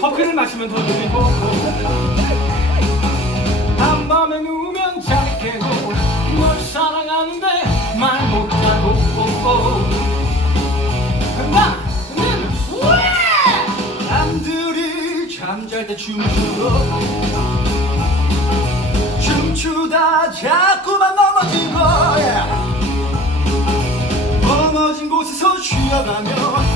커피를 마시면 더 눈이 보고 뭐. 한밤에 누우면 잘 깨고 널 사랑하는데 말 못하고 뭐, 뭐. 나는 왜 남들이 잠잘 때 춤추고 춤추다 자 쉬어가며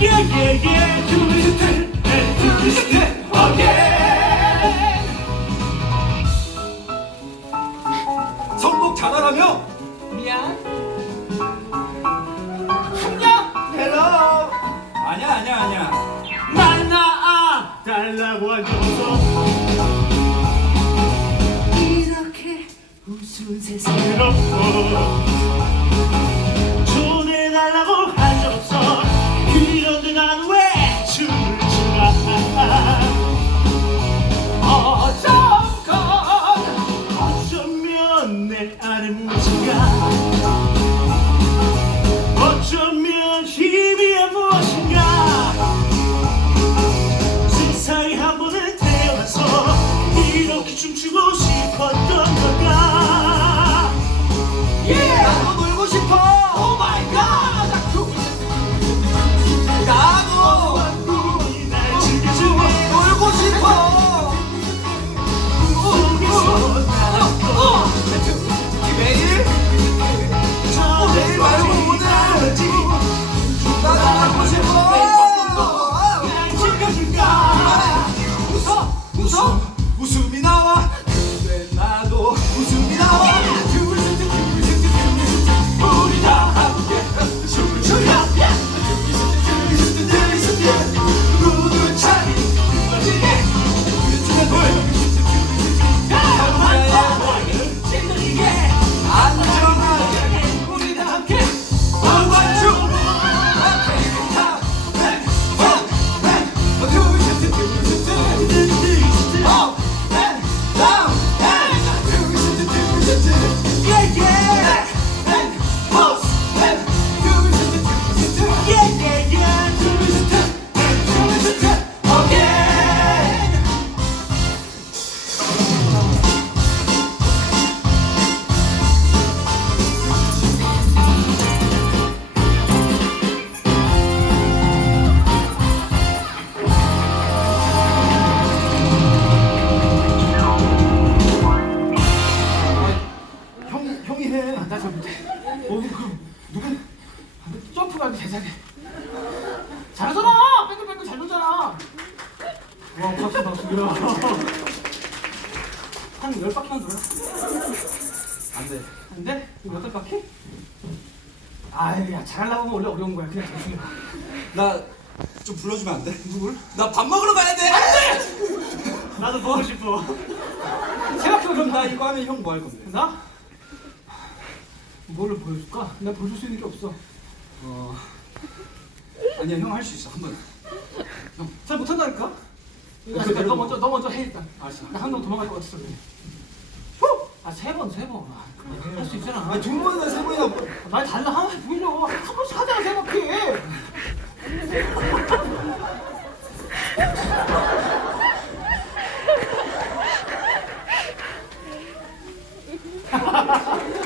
예예예 do it again 선곡 잘하라며? 미안. 한냐 헬로 아니야 아니야 아니야. 날 낳아. 달라고 하셔서 이렇게 우스운 세상을 점프가 대단해. 잘하잖아. 뺑글뺑글 잘 돌잖아. 와, 박수 박수. 한열 바퀴만 돌아. 안 돼. 안 돼? 여덟 바퀴? 아유, 야 잘하려고 하면 원래 어려운 거야. 그냥 해봐. 나좀 불러주면 안 돼? 누굴? 나 밥 먹으러 가야 돼. 나도 보고 싶어. 세 바퀴 그럼 그럼 나 나 이거 하면 형 뭐 할 건데? 나? 뭘로 보여줄까? 내가 보여줄 수 있는 게 없어. 어. 아니야 형 할 수 있어. 한번. 형잘 못한다니까? 그러니까 너 뭐. 먼저 너 먼저 해 일단. 알았어. 나 한동 도망갈 것 같았어 아세번세번할 아, 네. 수 있잖아. 아두 번이나 세 번이나 뭐. 아, 말 달라. 하나 보려. 한 번씩 하자 생각해.